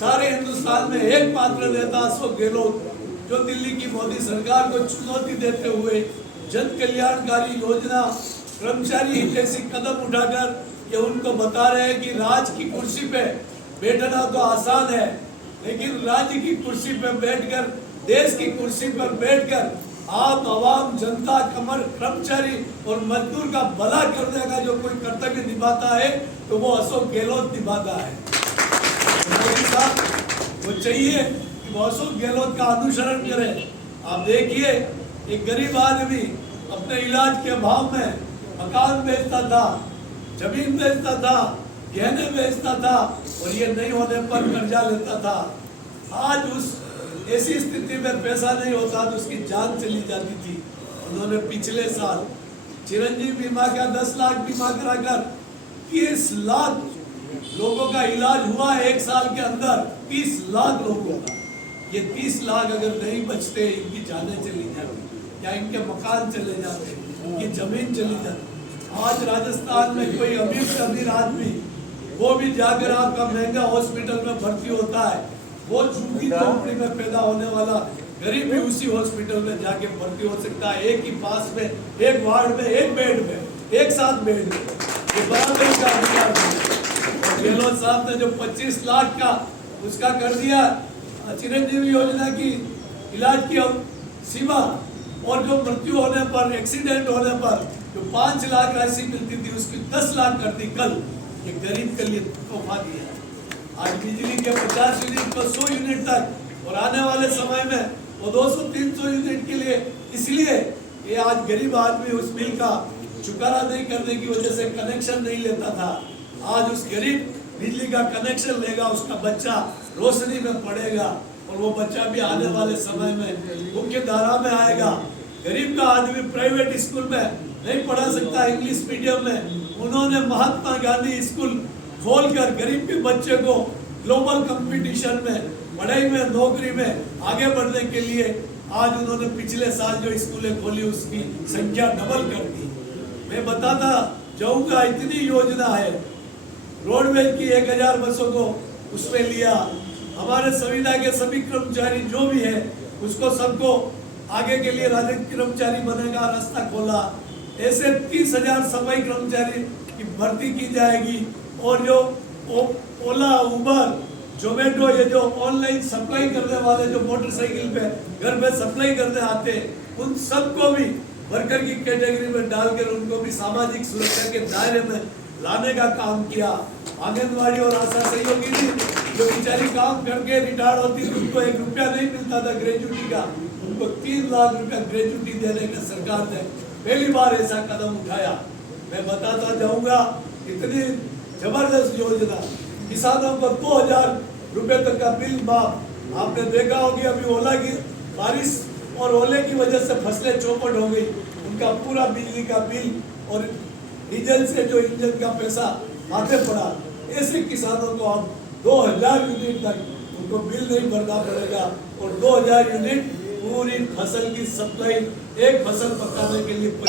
सारे हिंदुस्तान में एकमात्र नेता अशोक गहलोत, जो दिल्ली की मोदी सरकार को चुनौती देते हुए जन कल्याणकारी योजना, कर्मचारी हितैषी कदम उठाकर ये उनको बता रहे हैं कि राज की कुर्सी पे बैठना तो आसान है, लेकिन राज्य की कुर्सी पे बैठकर, देश की कुर्सी पर बैठकर आप आवाम, जनता, कमर, कर्मचारी और मजदूर का भला करने का जो कोई कर्तव्य निभाता है तो वो अशोक गहलोत निभाता है। मोदी साहब वो चाहिए कि वो अशोक गहलोत का अनुसरण करें। आप देखिए, एक गरीब आदमी अपने इलाज के अभाव में मकान बेचता था, जमीन बेचता था, गहने बेचता था और ये नहीं होने पर कर्जा लेता था। आज उस ऐसी स्थिति में पैसा नहीं होता तो उसकी जान चली जाती थी। उन्होंने पिछले साल चिरंजीव बीमा का 10 लाख बीमा कराकर 30 लाख लोगों का इलाज हुआ है। एक साल के अंदर 30 लाख लोगों का। ये 30 लाख अगर नहीं बचते, इनकी जानें चली जाती या इनके मकान चले जाते, इनकी जमीन चली जाती। आज राजस्थान में कोई अमीर से अमीर आदमी वो भी जाकर आपका महंगा हॉस्पिटल में भर्ती होता है, वो झुग्गी झोपड़ी में पैदा होने वाला गरीब भी उसी हॉस्पिटल में जाके भर्ती हो सकता है। एक ही पास में, एक वार्ड में, एक बेड में, एक साथ बेड में। ये बराबर का अधिकार है। गहलोत साहब ने जो 25 लाख का उसका कर दिया चिरंजीवी योजना की इलाज की सीमा, और जो मृत्यु होने पर, एक्सीडेंट होने पर जो 5 लाख राशि मिलती थी उसकी 10 लाख कर दी। कल ये गरीब के लिए तोहफा दिया। आज बिजली के 50 यूनिट को 100 यूनिट तक, और आने वाले समय में वो 200-300 यूनिट के लिए। इसलिए ये आज गरीब आदमी उस बिल का चुकारा नहीं करने की वजह से कनेक्शन नहीं लेता था। आज उस गरीब बिजली का कनेक्शन लेगा, उसका बच्चा रोशनी में पढ़ेगा और वो बच्चा भी आने वाले समय में मुख्य धारा में आएगा। गरीब का आदमी प्राइवेट स्कूल में नहीं पढ़ा सकता, इंग्लिश मीडियम में। उन्होंने महात्मा गांधी स्कूल खोलकर गरीब के बच्चे को ग्लोबल कंपटीशन में, पढ़ाई में, नौकरी में आगे बढ़ने के लिए आज उन्होंने पिछले साल जो स्कूलें खोली उसकी संख्या डबल कर दी। मैं बताता जाऊंगा, इतनी योजना है। रोडवेज की 1000 बसों को उसमें लिया। हमारे संविदा के सभी कर्मचारी जो भी है उसको सबको आगे के लिए राजस्व कर्मचारी बनने का रास्ता खोला। ऐसे 30,000 सफाई कर्मचारी की भर्ती की जाएगी। और जो ओला, उबर, जोमेटो, ये जो ऑनलाइन सप्लाई करने वाले जो मोटरसाइकिल पे घर पे सप्लाई करने आते हैं, उन सबको भी वर्कर की कैटेगरी में डालकर उनको भी सामाजिक सुरक्षा के दायरे में लाने का काम किया। आंगनबाड़ी और आशा सहयोगी थी जो बेचारी काम करके रिटायर्ड होती थी, उनको 1 रुपया नहीं मिलता था ग्रेजुटी का, उनको 3 लाख रुपया ग्रेजुटी देने का सरकार ने पहली बार ऐसा कदम उठाया। मैं बताता जाऊंगा, इतनी जबरदस्त योजना। किसानों को 2000 रुपए तक का बिल माफ। आपने देखा होगी अभी ओला की बारिश और ओले की वजह से फसलें चौपट हो गई, उनका पूरा बिजली का बिल और डीजल से जो इंजन का पैसा माथे पड़ा। ऐसे किसानों को अब 2000 यूनिट तक उनको बिल नहीं भरना पड़ेगा और 2000 यूनिट पूरी फसल की सप्लाई, एक फसल पकाने के लिए